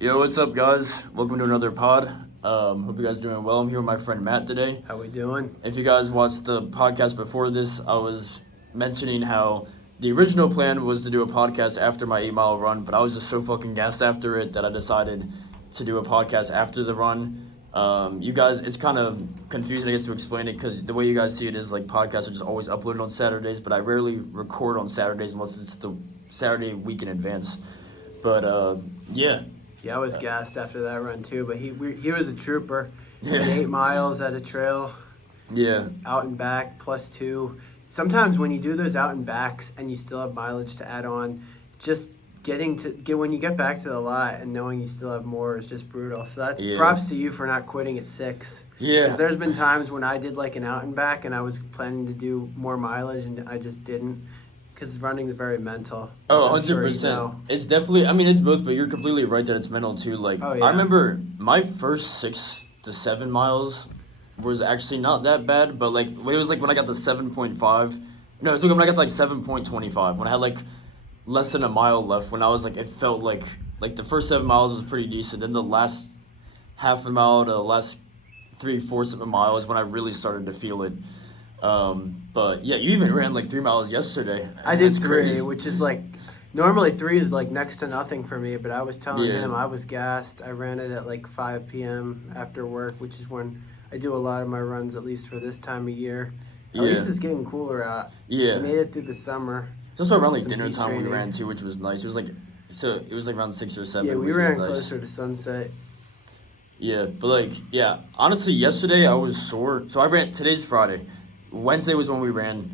Yo, what's up, guys? Welcome to another pod. Hope you guys are doing well. I'm here with my friend Matt today. How we doing? If you guys watched the podcast before this, I was mentioning how the original plan was to do a podcast after my 8 mile run, but I was just so fucking gassed after it that I decided to do a podcast after the run. You guys, it's kind of confusing, I guess, to explain it because the way you guys see it is like podcasts are just always uploaded on Saturdays, but I rarely record on Saturdays unless it's the Saturday week in advance. But yeah. Yeah, I was gassed after that run too, but he was a trooper. He did 8 miles at a trail, Yeah. out and back, +2. Sometimes when you do those out and backs and you still have mileage to add on, just when you get back to the lot and knowing you still have more is just brutal. So that's props to you for not quitting at 6. Yeah. Because there's been times when I did like an out and back and I was planning to do more mileage and I just didn't. Because running is very mental. Oh, 100%. It's definitely, it's both, but you're completely right that it's mental too. Like, Oh, yeah. I remember my first 6 to 7 miles was actually not that bad, but like, it was like when I got to 7.5. No, it's like when I got to like 7.25, when I had like less than a mile left, when I was like, it felt like the first 7 miles was pretty decent. Then the last half a mile to the last 3/4 of a mile is when I really started to feel it. But yeah, you even ran like 3 miles yesterday. I did That's 3, crazy. which is like, normally 3 is like next to nothing for me, but I was telling Yeah. him I was gassed. I ran it at like 5 p.m. after work, which is when I do a lot of my runs, at least for this time of year. At Yeah. least it's getting cooler out. Yeah. I made it through the summer. It's also around like Some dinner heat time we training. ran too, which was nice. It was like around 6 or 7. Yeah, we which ran was nice. closer to sunset. Yeah, but like honestly, yesterday I was sore. So I ran. Today's Friday. Wednesday was when we ran.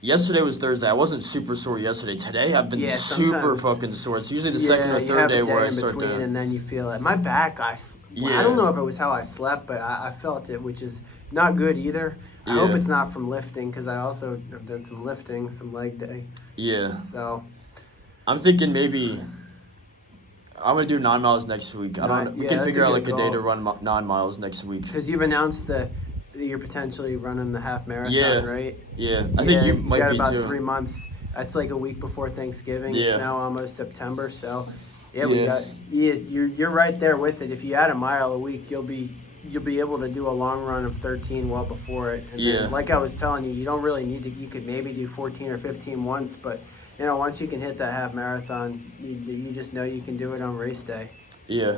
Yesterday was Thursday. I wasn't super sore yesterday. Today I've been Yeah, super sometimes- fucking sore. It's usually the second or you third have a day where I in start between to. and then you feel it. My back, I Yeah. don't know if it was how I slept, but I felt it, which is not good either. I hope Yeah. it's not from lifting, because I also have done some lifting, some leg day. Yeah, So I'm thinking maybe I'm gonna do 9 miles next week. I don't. We Yeah, can that's figure a out good like a day goal. to run 9 miles next week. because you've announced that you're potentially running the half marathon, Yeah. right? Yeah, I think you might got be about too. 3 months. That's like a week before Thanksgiving. Yeah. It's now almost September, so Yeah. you're right there with it. If you add a mile a week, you'll be able to do a long run of 13 well before it. And Yeah. then, like I was telling you, you don't really need to. You could maybe do 14 or 15 once, but once you can hit that half marathon, you just know you can do it on race day. Yeah.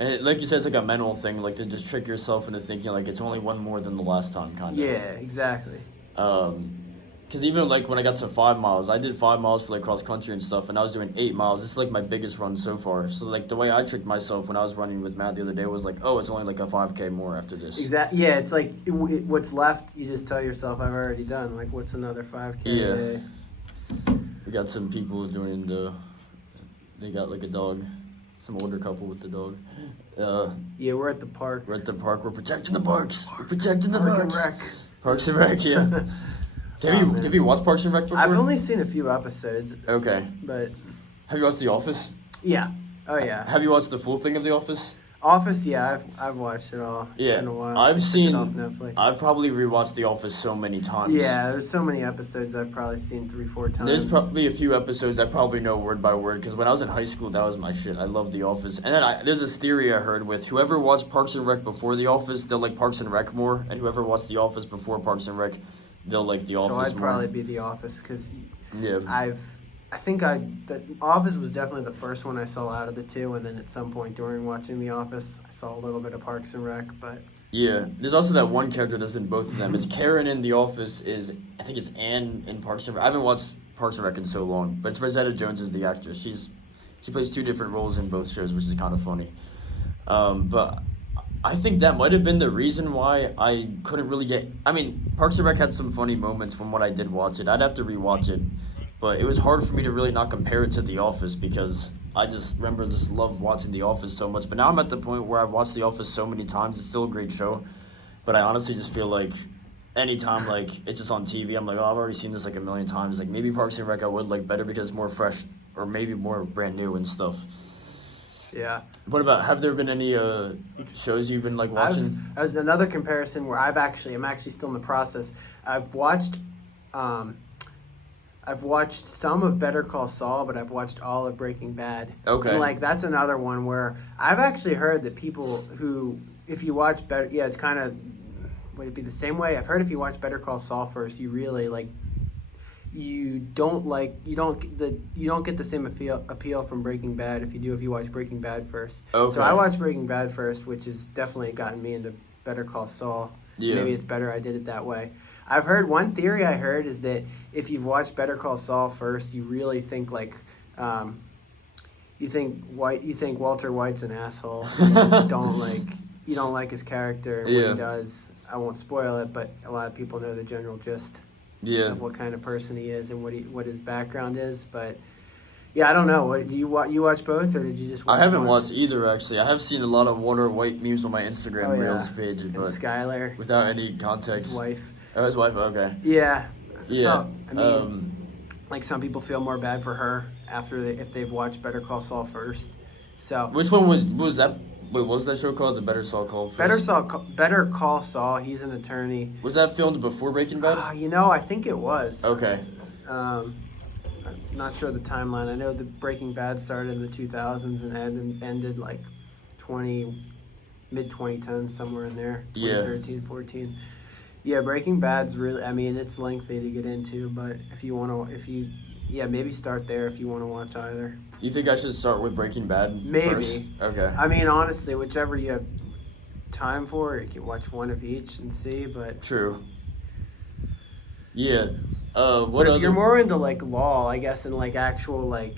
And like you said, it's like a mental thing, like to just trick yourself into thinking like it's only one more than the last time, kind of. Yeah, exactly. Because even like when I got to 5 miles, I did 5 miles for like cross country and stuff, and I was doing 8 miles. This is like my biggest run so far. So like the way I tricked myself when I was running with Matt the other day was like, oh, it's only like a 5K more after this. Exactly. Yeah, it's like what's left. You just tell yourself, "I've already done." Like, what's another 5K? Yeah. Day? We got some people doing they got like a dog, some older couple with the dog. Yeah, we're at the park. We're at the park. We're protecting the parks. We're protecting the Park and parks. Rec. Parks and Rec, yeah. Have Oh, man. have you watched Parks and Rec before? I've only seen a few episodes, Okay. but Have you watched The Office? yeah. Oh yeah. Have you watched the full thing of The Office? Office. Yeah, I've watched it all. It's Yeah, been a while. I've I took it seen- off Netflix. I've probably rewatched The Office so many times. Yeah, there's so many episodes I've probably seen 3-4 times. There's probably a few episodes I probably know word by word because when I was in high school, that was my shit. I loved The Office. And then there's this theory I heard with whoever watched Parks and Rec before The Office, they'll like Parks and Rec more, and whoever watched The Office before Parks and Rec, they'll like The so Office I'd more. probably be The Office because Yeah. The Office was definitely the first one I saw out of the two, and then at some point during watching The Office, I saw a little bit of Parks and Rec, but Yeah, there's also that one character that's in both of them. It's Karen in The Office. I think it's Anne in Parks and Rec. I haven't watched Parks and Rec in so long, but it's Rosetta Jones is the actress. She plays 2 different roles in both shows, which is kind of funny. But I think that might have been the reason why I couldn't really get. Parks and Rec had some funny moments from what I did watch it. I'd have to rewatch it, but it was hard for me to really not compare it to The Office because I just remember love watching The Office so much. But now I'm at the point where I've watched The Office so many times. It's still a great show, but I honestly just feel like anytime like it's just on TV, I'm like, oh, I've already seen this like a million times. Like maybe Parks and Rec I would like better because it's more fresh or maybe more brand new and stuff. yeah. What about, have there been any shows you've been like watching? As another comparison where I'm actually still in the process. I've watched I've watched some of Better Call Saul, but I've watched all of Breaking Bad. Okay. And like that's another one where I've actually heard that people who, if you watch Better, yeah, it's kind of, would it be the same way? I've heard if you watch Better Call Saul first, you really like, you don't get the same appeal from Breaking Bad if you watch Breaking Bad first. Okay. So I watched Breaking Bad first, which has definitely gotten me into Better Call Saul. Yeah. Maybe it's better I did it that way. I've heard one theory I heard is that if you've watched Better Call Saul first, you really think like, you think Walter White's an asshole. And you don't like his character and what he does. I won't spoil it, but a lot of people know the general gist of what kind of person he is and what his background is. But yeah, I don't know. What, you watch both, or did you just watch I haven't one? watched either, actually. I have seen a lot of Walter White memes on my Instagram Reels page, and but Skylar, without any context. his wife. Oh, his wife, okay. Yeah. Yeah. So, I mean, like some people feel more bad for her if they've watched Better Call Saul first. So which one was that? Wait, what was that show called? The Better Saul Call first? Better Call Saul. He's an attorney. Was that filmed before Breaking Bad? I think it was. Okay. I'm not sure the timeline. I know the Breaking Bad started in the 2000s and ended like mid 2010s, somewhere in there. 2013, 14. Yeah, Breaking Bad's really, I mean, it's lengthy to get into, but maybe start there if you want to watch either. You think I should start with Breaking Bad Maybe. first? Okay. I mean, honestly, whichever you have time for, you can watch one of each and see, but... True. Yeah. But if you're more into, like, law, I guess, and, like, actual, like,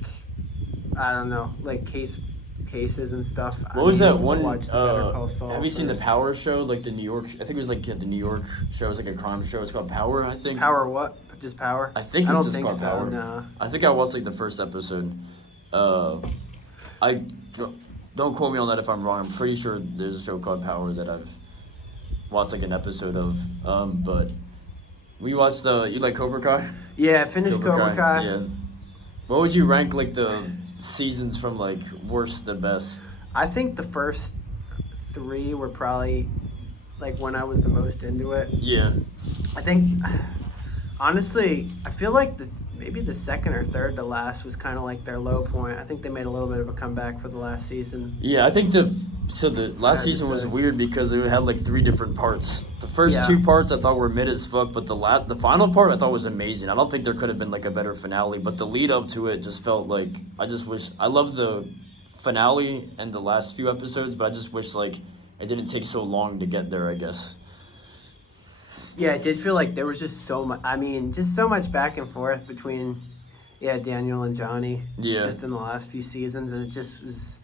I don't know, like, cases and stuff. What was that one? Watch the Better Call Saul have you seen the first. Power show? Like the New York? I think it was like the New York show. It was like a crime show. It's called Power, I think. Power what? Just Power? I think it's don't just think called so, Power. no. I think I watched like the first episode. I don't quote me on that if I'm wrong. I'm pretty sure there's a show called Power that I've watched like an episode of. But we watched you like Cobra Kai? Yeah, finished Cobra Kai. Yeah. What would you rank like the seasons from like worst to best? I think the first 3 were probably like when I was the most into it. Yeah. I think, honestly, I feel like maybe the second or third to last was kind of like their low point. I think they made a little bit of a comeback for the last season. Yeah, I think the last season was weird because it had like 3 different parts. The first 2 parts I thought were mid as fuck, but the final part I thought was amazing. I don't think there could have been like a better finale, but the lead up to it just felt like I love the finale and the last few episodes, but I just wish like it didn't take so long to get there, I guess. Yeah, it did feel like there was just so much. I mean, just so much back and forth between, Daniel and Johnny. Yeah. Just in the last few seasons, and it just was,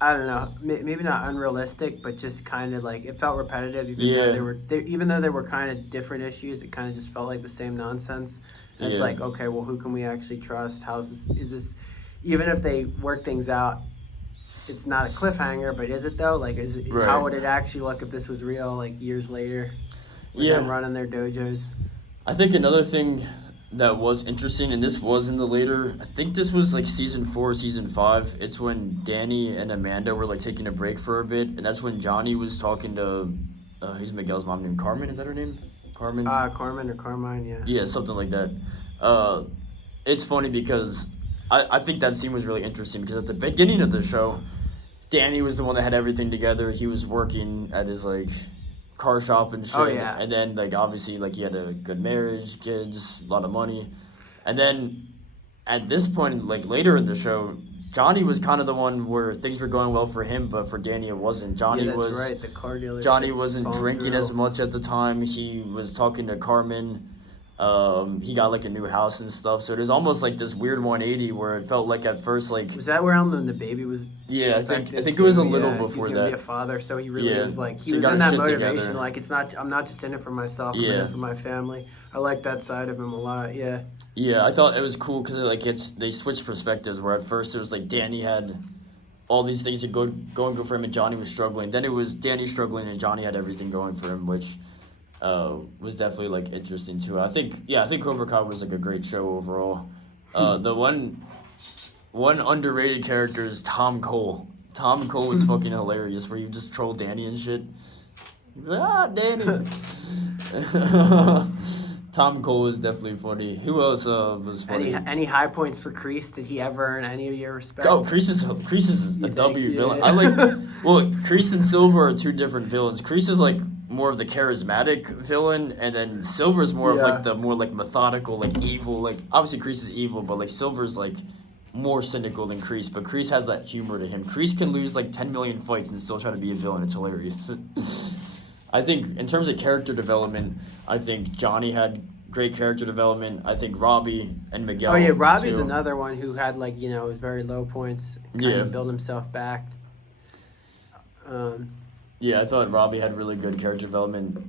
I don't know, maybe not unrealistic, but just kind of like it felt repetitive. Even though there were kind of different issues, it kind of just felt like the same nonsense. And it's like, okay, well, who can we actually trust? Is this? Even if they work things out, it's not a cliffhanger, but is it though? Like, how would it actually look if this was real, like years later? With them running their dojos. I think another thing that was interesting, and this was in the later, I think this was like season 4, season 5. It's when Danny and Amanda were like taking a break for a bit, and that's when Johnny was talking to, who's Miguel's mom named Carmen? Is that her name? Carmen? Carmen or Carmine, yeah. Yeah, something like that. It's funny because I think that scene was really interesting because at the beginning of the show, Danny was the one that had everything together. He was working at his like car shop and shit. Oh, yeah. And then like obviously like he had a good marriage, kids, a lot of money. And then at this point, like later in the show, Johnny was kind of the one where things were going well for him, but for Danny it wasn't. That's right, the car dealer. Johnny wasn't drinking as much at the time. He was talking to Carmen. He got like a new house and stuff, so it was almost like this weird 180 where it felt like at first like. Was that around when the baby was? Yeah, I think it was a little before he's that. He's gonna be a father, so he really was like he so was in that motivation. Together. Like it's not, I'm not just in it for myself. I'm in it for my family. I like that side of him a lot. Yeah. Yeah, I thought it was cool because like they switched perspectives. Where at first it was like Danny had all these things that going good for him, and Johnny was struggling. Then it was Danny struggling, and Johnny had everything going for him, which. Was definitely like interesting too. I think Cobra Kai was like a great show overall. The one underrated character is Tom Cole. Tom Cole was fucking hilarious, where you just troll Danny and shit. Danny. Tom Cole is definitely funny. Who else was funny? Any high points for Kreese? Did he ever earn any of your respect? Oh, Kreese is You a think? W villain. Yeah. I like. Well, Kreese and Silver are two different villains. Kreese is like more of the charismatic villain, and then Silver is more of like the more like methodical, like evil. Like obviously Kreese is evil, but like Silver's like more cynical than Kreese. But Kreese has that humor to him. Kreese can lose like 10 million fights and still try to be a villain. It's hilarious. I think in terms of character development, I think Johnny had great character development. I think Robbie and Miguel. Oh yeah, Robbie's too. another one who had like his very low points, kind of build himself back. Yeah, I thought Robbie had really good character development.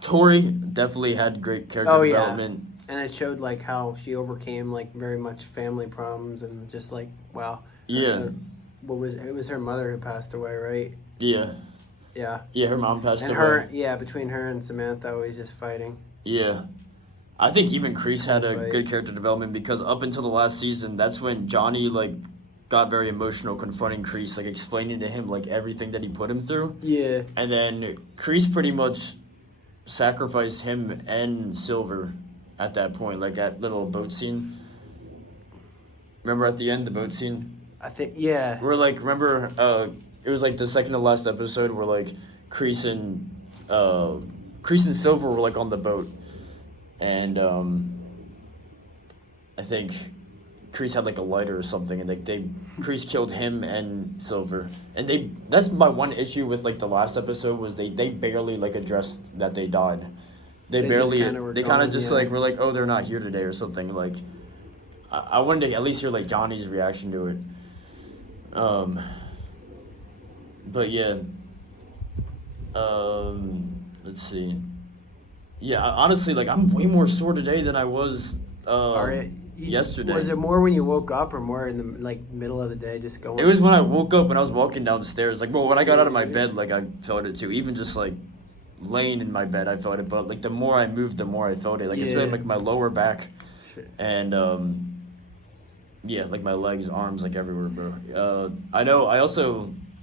Tori definitely had great character development. And it showed like how she overcame like very much family problems and just like wow. Yeah. It was her mother who passed away, right? Yeah. Yeah. Yeah, her mom passed and away. Between her and Samantha always just fighting. Yeah. I think even Kreese had a good character development because up until the last season, that's when Johnny like got very emotional confronting Kreese, like explaining to him like everything that he put him through. Yeah. And then Kreese pretty much sacrificed him and Silver at that point, like that little boat scene. Remember at the end, the boat scene? I think, yeah. We're like, remember, it was like the second to last episode where like Kreese and Silver were like on the boat. And I think Kreese had like a lighter or something, and like Kreese killed him and Silver. And that's my one issue with like the last episode was they barely like addressed that they died. They kind of just like were like, oh, they're not here today or something. Like I wanted to at least hear like Johnny's reaction to it. But yeah. Let's see. Yeah, honestly, like I'm way more sore today than I was yesterday. Was it more when you woke up or more in the like middle of the day, just going? It was when I woke up and I was walking down the stairs. Like, well, when I got out of my bed, like I felt it too. Even just like laying in my bed, I felt it. But like the more I moved, the more I felt it. Like it's really like my lower back, and yeah, like my legs, arms, like everywhere, bro. I know.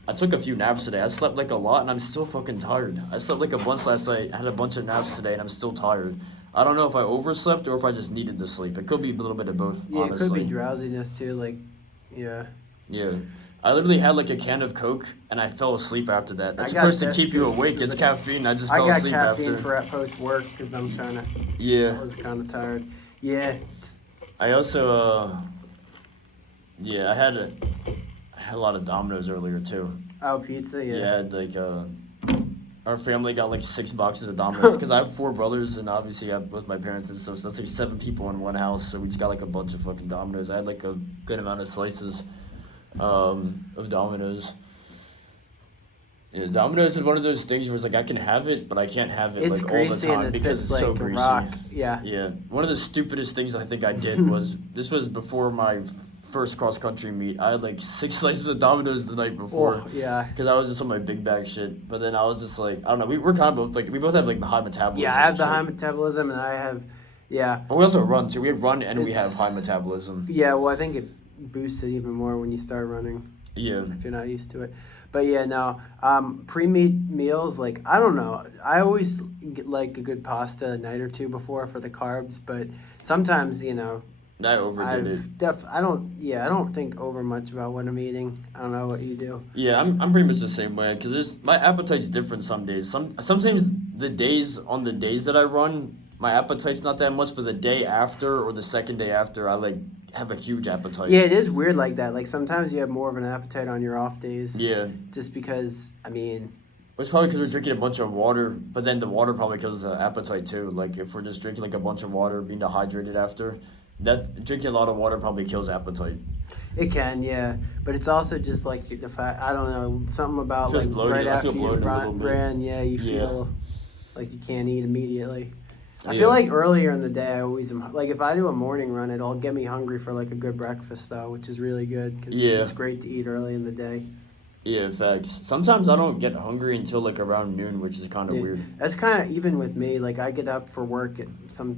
I took a few naps today. I slept like a lot, and I'm still fucking tired. I slept like a bunch last night. I had a bunch of naps today, and I'm still tired. I don't know if I overslept or if I just needed to sleep. It could be a little bit of both, honestly. It could be drowsiness too, like, yeah. Yeah. I literally had like a can of Coke, and I fell asleep after that. That's supposed to keep you awake. It's caffeine. I just fell asleep after. I got caffeine for at post-work because I'm trying to... Yeah. I was kind of tired. Yeah. I also, I had a lot of Domino's earlier too. Oh, pizza, yeah. Yeah, like our family got like 6 boxes of Domino's because I have 4 brothers and obviously I have both my parents and stuff. So that's like 7 people in one house. So we just got like a bunch of fucking Domino's. I had like a good amount of slices of Domino's. Yeah, Domino's is one of those things where it's like I can have it, but I can't have it like all the time because it's so greasy. Yeah. Yeah. One of the stupidest things I think I did was this was before my first cross country meet. I had like 6 slices of Domino's the night before. Oh, yeah. Because I was just on my big bag shit. But then I was just like, I don't know. We're kind of both like we both have like the high metabolism. Yeah, I have the high metabolism, and I have, yeah. But we also run too. We have run and we have high metabolism. Yeah, well, I think it boosts it even more when you start running. Yeah. If you're not used to it. But yeah, no. Pre-meet meals, like I don't know. I always get like a good pasta a night or two before for the carbs, but sometimes I overdid it. I don't think over much about what I'm eating. I don't know what you do. Yeah, I'm pretty much the same way because my appetite's different some days. Sometimes the days that I run, my appetite's not that much, but the day after or the second day after, I like have a huge appetite. Yeah, it is weird like that. Like sometimes you have more of an appetite on your off days. Yeah. Just because, I mean. It's probably because we're drinking a bunch of water, but then the water probably kills the appetite too. Like if we're just drinking like a bunch of water, being dehydrated after, that drinking a lot of water probably kills appetite. It can, yeah, but it's also just like the fact. I don't know, something about like bloated. right after you ran, you feel like you can't eat immediately. I feel like earlier in the day, I always am, like if I do a morning run, it'll get me hungry for like a good breakfast though, which is really good because it's great to eat early in the day. Yeah, in fact, sometimes I don't get hungry until like around noon, which is kind of weird. That's kind of even with me. Like I get up for work at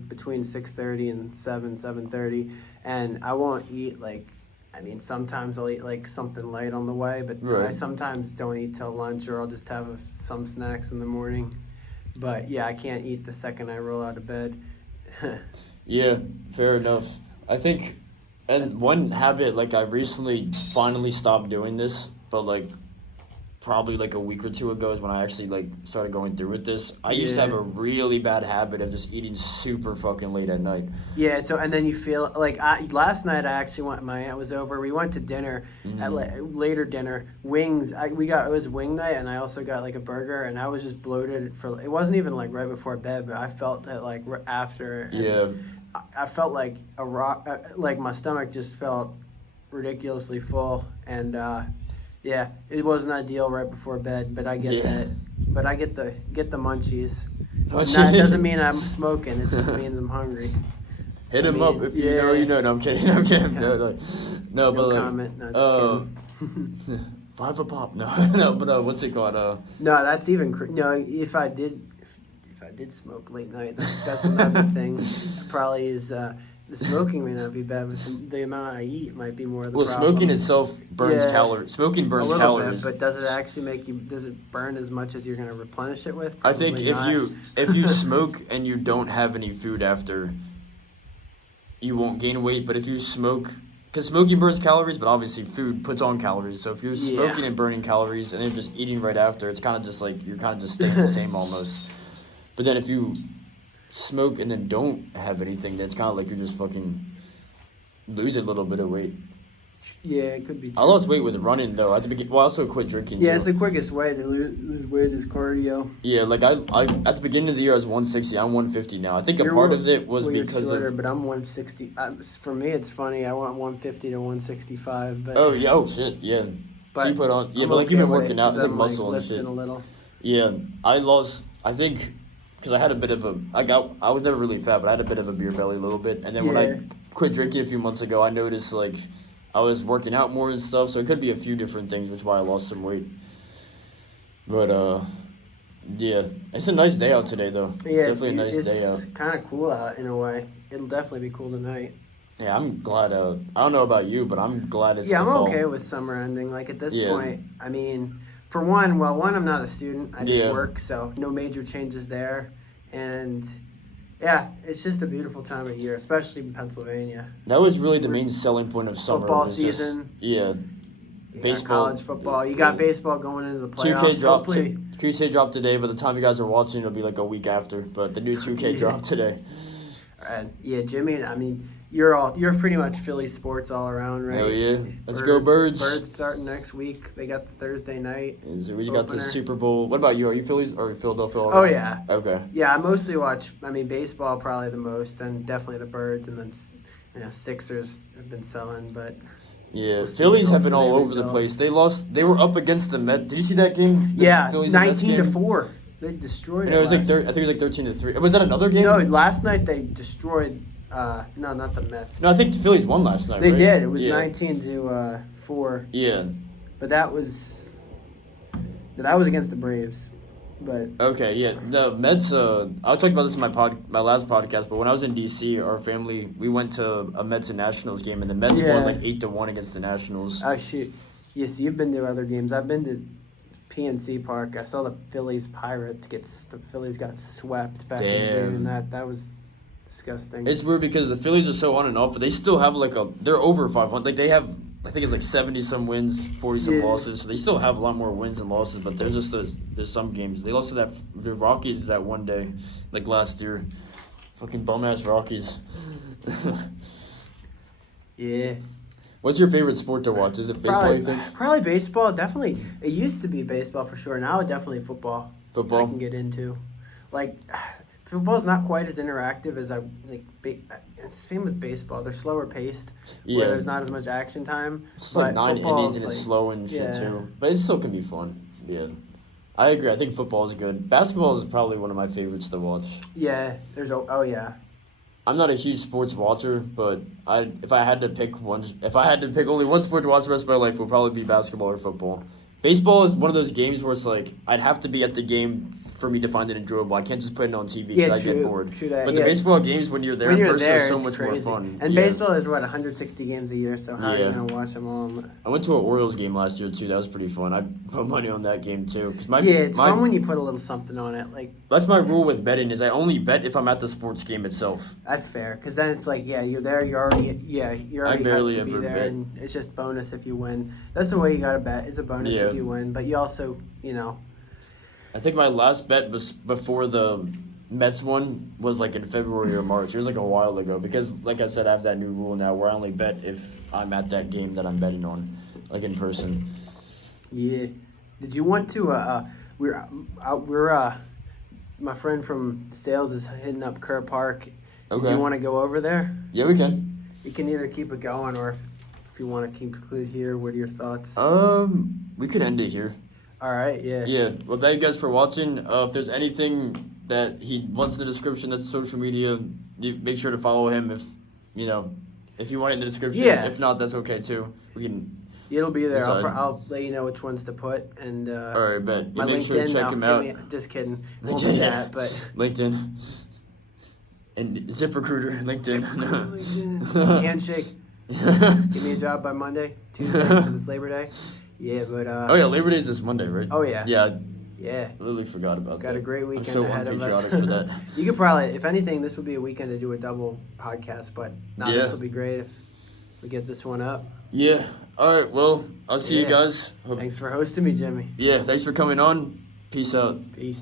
between 6:30 and 7:30, and I won't eat like. I mean, sometimes I'll eat like something light on the way, but I sometimes don't eat till lunch, or I'll just have some snacks in the morning. But yeah, I can't eat the second I roll out of bed. Yeah, fair enough. I think, and one habit, like, I recently finally stopped doing this, but, like, probably, like, a week or two ago is when I actually, like, started going through with this. I used to have a really bad habit of just eating super fucking late at night. Yeah, so and then you feel like last night I actually went. My aunt was over. We went to dinner at later dinner. Wings. It was wing night, and I also got like a burger, and I was just bloated for. It wasn't even like right before bed, but I felt it like after. Yeah. I felt like a rock. Like my stomach just felt ridiculously full, and yeah, it wasn't ideal right before bed. But I get that. But I get the munchies. That doesn't mean I'm smoking. It just means I'm hungry. Hit him up if you know, you know. No, I'm kidding. I'm kidding. No, but like, comment. No, just kidding. $5 a pop. No, but what's it called? No, that's even. No, if I did smoke late night, that's another thing. Probably is the smoking may not be bad, but the amount I eat might be more of the problem. Well, smoking itself burns calories. Smoking burns calories. Bit, but does it actually make you? Does it burn as much as you're going to replenish it with? Probably I think if you smoke and you don't have any food after, you won't gain weight. But if you smoke, because smoking burns calories, but obviously food puts on calories. So if you're smoking and burning calories and then just eating right after, it's kind of just like you're kind of just staying the same almost. But then if you smoke and then don't have anything, then it's kind of like you're just fucking losing a little bit of weight. Yeah, it could be true. I lost weight with running though at the beginning. Well, I also quit drinking. Yeah, it's the quickest way to lose weight is cardio. Yeah, like I at the beginning of the year I was 160. I'm 150 now. I think a part of it was because you're shorter, of. But I'm 160. For me, it's funny. I went 150 to 165. But oh yeah! Oh shit! Yeah. But you put on. Yeah, I'm but like okay you've been with working it, out. It's like I'm, muscle like, and shit. A little. Yeah, I lost. I think because I had a bit of a. I was never really fat, but I had a bit of a beer belly a little bit. And then when I quit drinking a few months ago, I noticed like. I was working out more and stuff, so it could be a few different things, which is why I lost some weight. But, yeah. It's a nice day out today, though. It's definitely a nice day out. It's kind of cool out, in a way. It'll definitely be cool tonight. Yeah, I'm glad, I don't know about you, but I'm glad it's I'm fall. okay with summer ending. Like, at this point, I mean, for one, I'm not a student. I just work, so no major changes there. And... yeah, it's just a beautiful time of year, especially in Pennsylvania. That was really the main selling point of summer. Football season. Baseball. College football. You got baseball going into the playoffs. 2K dropped today. By the time you guys are watching, it'll be like a week after. But the new 2K dropped today. Yeah, Jimmy, I mean, you're pretty much Philly sports all around, right? Hell yeah. Let's go Birds. Birds starting next week. They got the Thursday night. We got the Super Bowl. What about you? Are you Phillies or Philadelphia? Oh, yeah. Okay. Yeah, I mostly watch, baseball probably the most, then definitely the Birds, and then, Sixers have been selling, but... yeah, Phillies have been all over the place. They were up against the Mets. Did you see that game? Yeah, 19-4. They destroyed it. It was I think it was like 13-3. Was that another game? No, last night they destroyed. No, not the Mets. No, I think the Phillies won last night. They right? did. It was 19-4. Yeah. But that was against the Braves. But okay, yeah, the Mets. I talked about this in my last podcast. But when I was in DC, our family we went to a Mets and Nationals game, and the Mets won like 8-1 against the Nationals. Oh shoot! Yes, you've been to other games. I've been to PNC Park. I saw the Phillies Pirates the Phillies got swept back in June, and that was disgusting. It's weird because the Phillies are so on and off, but they still have they're over 500. Like they have, I think it's like 70 some wins, 40 some losses. So they still have a lot more wins than losses, but there's some games. They lost to the Rockies that one day, like last year. Fucking bum ass Rockies. Yeah. What's your favorite sport to watch? Is it baseball, you think? Probably baseball, definitely. It used to be baseball for sure. Now definitely football. Football? I can get into. Like, football's not quite as interactive as it's same with baseball. They're slower paced, where there's not as much action time. It's like 9 innings and it's slow and shit too. But it still can be fun. Yeah. I agree. I think football is good. Basketball is probably one of my favorites to watch. Yeah. Yeah. I'm not a huge sports watcher, but if I had to pick only one sport to watch the rest of my life, it would probably be basketball or football. Baseball is one of those games where it's like I'd have to be at the game for me to find it enjoyable. I can't just put it on TV because I get bored. True that, But the baseball games, when you're there in person, are so it's much crazy. more fun. And Yeah. baseball is, 160 games a year, so how are you going to watch them all? I went to an Orioles game last year, too. That was pretty fun. I put money on that game, too. It's fun when you put a little something on it. Like that's my rule with betting is I only bet if I'm at the sports game itself. That's fair, because then it's like, you're there, you're already barely have to be ever there, bet. and it's just bonus if you win. That's the way you got to bet. It's a bonus if you win, but you also, I think my last bet was before the Mets one was like in February or March. It was like a while ago because, like I said, I have that new rule now where I only bet if I'm at that game that I'm betting on, like in person. Yeah. Did you want to? My friend from sales is hitting up Kerr Park. Okay. Do you want to go over there? Yeah, we can. You can either keep it going or if you want to keep it here. What are your thoughts? We could end it here. All right. Yeah. Yeah. Well, thank you guys for watching. If there's anything that he wants in the description that's social media, you make sure to follow him if you want it in the description. Yeah. If not, that's okay too. We can. It'll be there. decide. I'll let you know which ones to put and. All right, bet. You My make LinkedIn. sure to check him out. Just kidding. Won't do that, but. LinkedIn. And ZipRecruiter, LinkedIn. LinkedIn. Handshake. Give me a job by Monday, Tuesday, because it's Labor Day. Yeah, but. Oh yeah, Labor Day is this Monday, right? Oh yeah. Yeah. Yeah. I literally forgot about that. Got a great weekend I'm so ahead of us. unpatriotic for that. You could probably, if anything, this would be a weekend to do a double podcast, but this will be great if we get this one up. Yeah. All right. Well, I'll see you guys. Thanks for hosting me, Jimmy. Yeah. Thanks for coming on. Peace out. Peace.